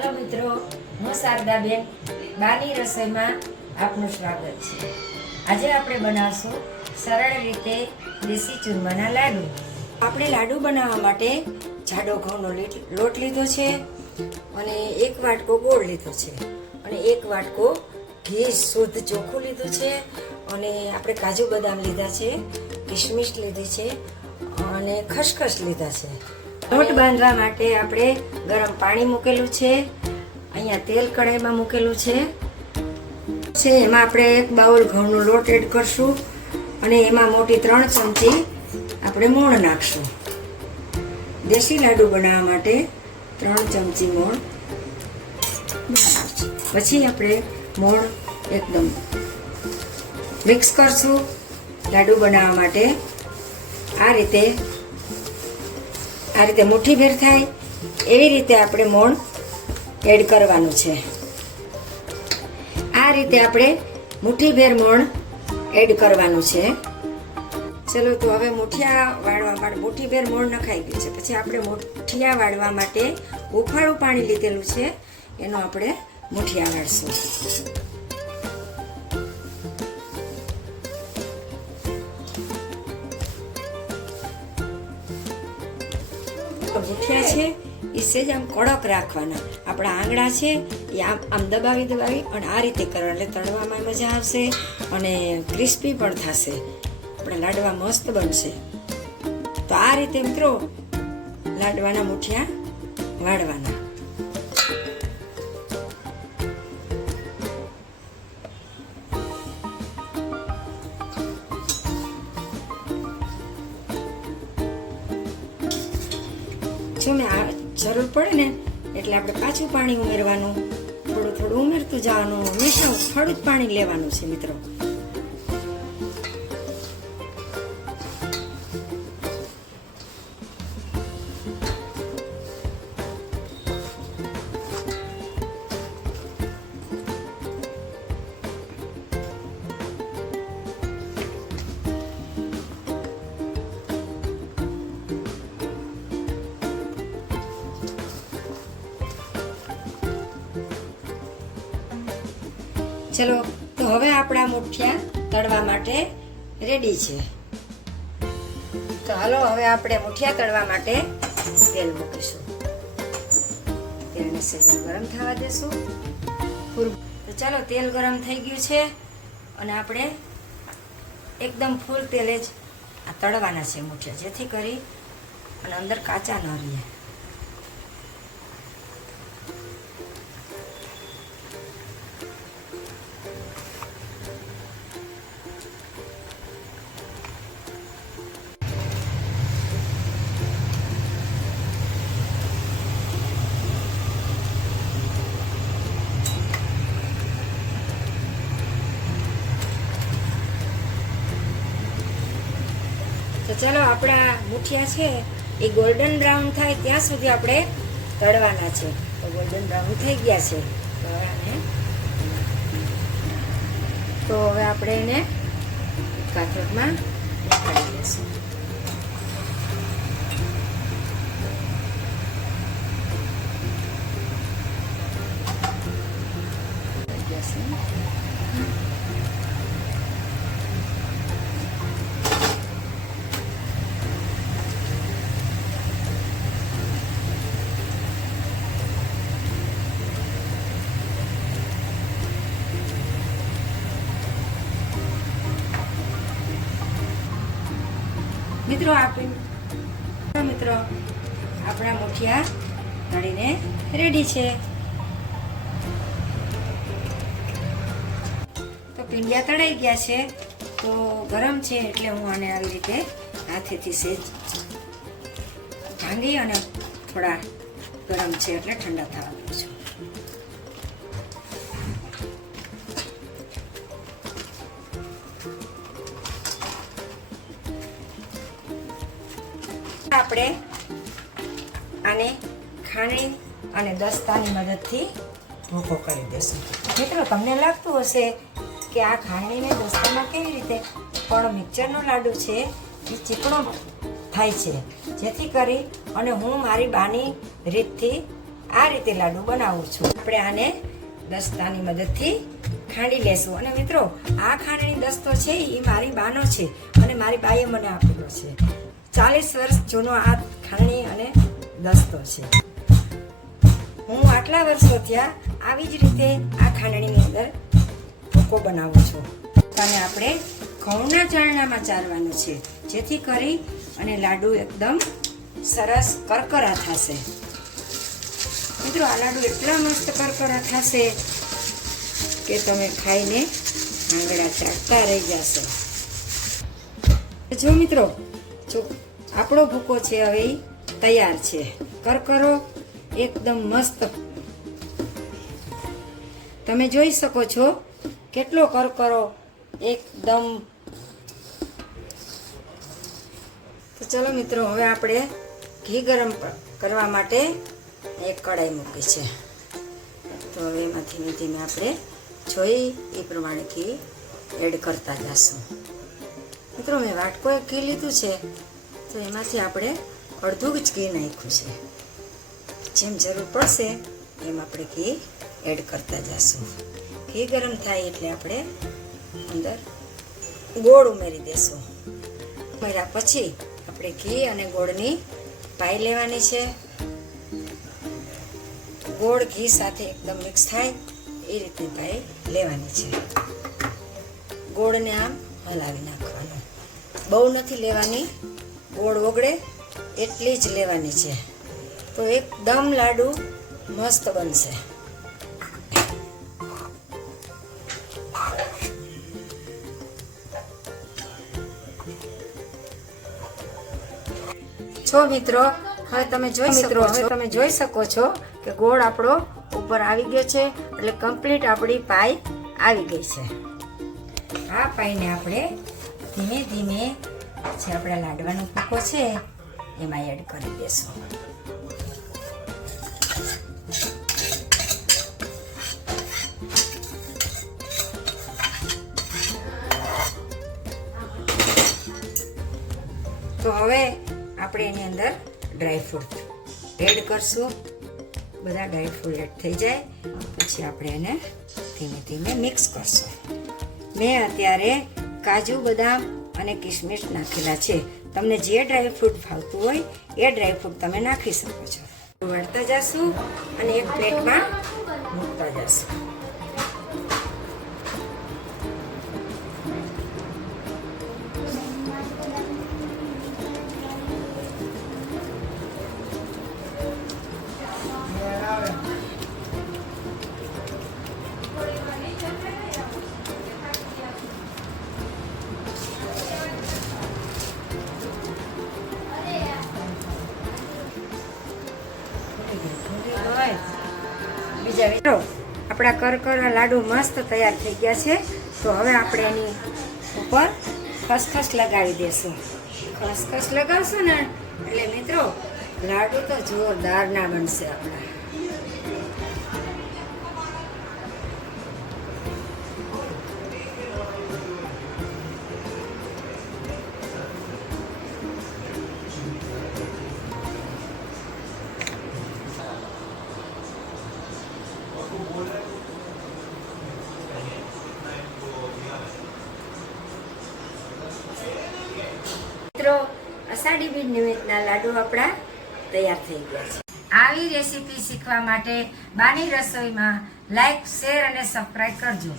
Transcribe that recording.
Hello મિત્રો, હું શારદાબેન. બાની રસોઈમાં આપનું સ્વાગત છે. આજે આપણે બનાવશું સરળ રીતે દેશી ચૂરમાના લાડુ. આપણે લાડુ બનાવવા માટે જાડો ઘઉંનો લોટ લીધો છે અને એક વાટકો ગોળ લીધો છે અને એક વાટકો ઘી શુદ્ધ ચોખ્ખું લીધું છે અને આપણે કાજુ બદામ લીધા છે, કિશમિશ લીધી છે અને ખસખસ લીધા છે. લોટ બાંધવા માટે આપણે ગરમ પાણી મૂકેલું છે. અહીંયા તેલ કઢાઈમાં મૂકેલું છે. એમાં આપણે એક બાઉલ ઘઉંનો લોટ એડ કરશું અને એમાં મોટી 3 ચમચી આપણે મોણ નાખશું. દેશી લાડુ બનાવવા માટે 3 ચમચી મોણ. પછી આપણે મોણ એકદમ મિક્સ કરશું. લાડુ બનાવવા માટે આ રીતે મુઠ્ઠીભેર થાય એવી રીતે આપણે મોણ એડ કરવાનું છે. આ રીતે આપણે મુઠ્ઠીભેર મોણ એડ કરવાનું છે. ચલો તો હવે મુઠિયા વાળવા માટે મુઠ્ઠીભેર મોણ નખાઈ ગયું છે. પછી આપણે મુઠિયા વાળવા માટે હુંફાળું પાણી લીધેલું છે, એનો આપણે મુઠિયા વાળશું. મુઠિયા છે એ સેજ આમ કડક રાખવાના. આપણા આંગળા છે એ આમ દબાવી અને આ રીતે કરવાના, એટલે તળવામાં મજા આવશે અને ક્રિસ્પી પણ થશે. આપણા લાડવા મસ્ત બનશે. તો આ રીતે મિત્રો લાડવાના મુઠિયા વાળવાના. જો મેં આ જરૂર પડે ને એટલે આપણે પાછું પાણી ઉમેરવાનું, થોડું ઉમેરતું જવાનું. હંમેશા થોડું જ પાણી લેવાનું છે મિત્રો. ચલો તો હવે આપણા મુઠિયા તળવા માટે રેડી છે. તો હાલો હવે આપણે મુઠિયા તળવા માટે તેલ મૂકીશું. તેલને સેજન ગરમ થવા દેશું. તો ચાલો, તેલ ગરમ થઈ ગયું છે અને આપણે એકદમ ફૂલ તેલે જ આ તળવાના છે મુઠિયા, જેથી કરી અને અંદર કાચા ન રહે. તો ચલો, આપણા મુઠિયા છે એ ગોલ્ડન બ્રાઉન થાય ત્યાં સુધી આપણે તળવાના છે. તો ગોલ્ડન બ્રાઉન થઈ ગયા છે. તો હવે આપણે એને કાથોડમાં નાખી દઈશું. મિત્રો આપણા મુઠિયા તળીને રેડી છે. તો પીંડિયા તળાઈ ગયા છે. તો ગરમ છે એટલે હું આને આવી રીતે હાથેથી સેજ ભાંગી અને થોડા ગરમ છે એટલે ઠંડા થવા દઉં છું. આપણે આને ખાણી અને દસ્તાની મદદથી ભૂકો કરી દઈશું. મિત્રો, તમને લાગતું હશે કે આ ખાણીને દસ્તામાં કેવી રીતે, પણ મિક્સરનો લાડુ છે એ ચીકણો થાય છે, જેથી કરી અને હું મારી બાની રીતથી આ રીતે લાડુ બનાવું છું. આપણે આને દસ્તાની મદદથી ખાંડી લેશું. અને મિત્રો, આ ખાંડણી દસ્તો છે એ મારી બાનો છે અને મારી બાએ મને આપેલો છે. 40 વર્ષ જૂનો આ ખાંડણી અને દસ્તો છે. હું આટલા વર્ષો થયા આવી જ રીતે આ ખાંડણીની અંદર ભૂકો બનાવું છું. અને આપણે ઘઉંના ચારણામાં ચારવાનું છે, જેથી કરી અને લાડુ એકદમ સરસ કરકરા થશે. મિત્રો, આ લાડુ એટલા મસ્ત કરકરા થશે કે તમે ખાઈને આંગળા ચાટતા રહી જશો. જો મિત્રો, જો આપણો ભૂકો છે હવે તૈયાર છે. કરકરો એકદમ મસ્ત તમે જોઈ શકો છો કેટલો કરકરો એકદમ. તો ચલો મિત્રો, હવે આપણે ઘી ગરમ કરવા માટે એક કઢાઈ મૂકી છે. તો હવે એમાં ધીમે ધીમે આપણે જોઈ એ પ્રમાણે ઘી એડ કરતા જઈશું. મિત્રો, મેં વાટકો એક ઘી લીધું છે, તો એમાંથી આપણે અડધું જ ઘી નાખ્યું છે. જેમ જરૂર પડશે એમ આપણે ઘી એડ કરતા જઈશું. ઘી ગરમ થાય એટલે આપણે અંદર ગોળ ઉમેરી દેશું. ઉમેર્યા પછી આપણે ઘી અને ગોળની પાઈ લેવાની છે. ગોળ ઘી સાથે એકદમ મિક્સ થાય એ રીતની પાઈ લેવાની છે. ગોળને આમ હલાવી નાખવાનો, બહુ નથી લેવાની, ગોળ ઓગળે એટલી જ લેવાની છે. તો એકદમ લાડુ મસ્ત બનશે. જો મિત્રો, હવે તમે જોઈ શકો છો કે ગોળ આપણો ઉપર આવી ગયો છે, એટલે કમ્પ્લીટ આપણી પાઈ આવી ગઈ છે. આ પાઈને આપણે ધીમે ધીમે જે આપણા લાડવાનો ભૂકો છે એમાં એડ કરી દેશું. તો હવે આપણે એની અંદર ડ્રાયફ્રૂટ એડ કરશું. બધા ડ્રાયફ્રૂટ એડ થઈ જાય પછી આપણે એને ધીમે ધીમે મિક્સ કરશું. મેં અત્યારે કાજુ, બદામ અને કિશમિશ નાખેલા છે. તમને જે ડ્રાયફ્રૂટ ભાવતું હોય એ ડ્રાયફ્રૂટ તમે નાખી શકો છો. વાળતા જશું અને એક પ્લેટમાં મૂકતા જશું. બીજા મિત્રો, આપણા કરકરા લાડુ મસ્ત તૈયાર થઈ ગયા છે. તો હવે આપણે એની ઉપર ખસખસ લગાવી દેશું. ખસખસ લગાવશું ને એટલે મિત્રો લાડુ તો જોરદારના બનશે આપણા. મિત્રો, અષાઢી બીજ નિમિત્તના લાડુ આપણા તૈયાર થઈ ગયા છે. આવી રેસીપી શીખવા માટે બાની રસોઈમાં લાઈક, શેર અને સબસ્ક્રાઈબ કરજો.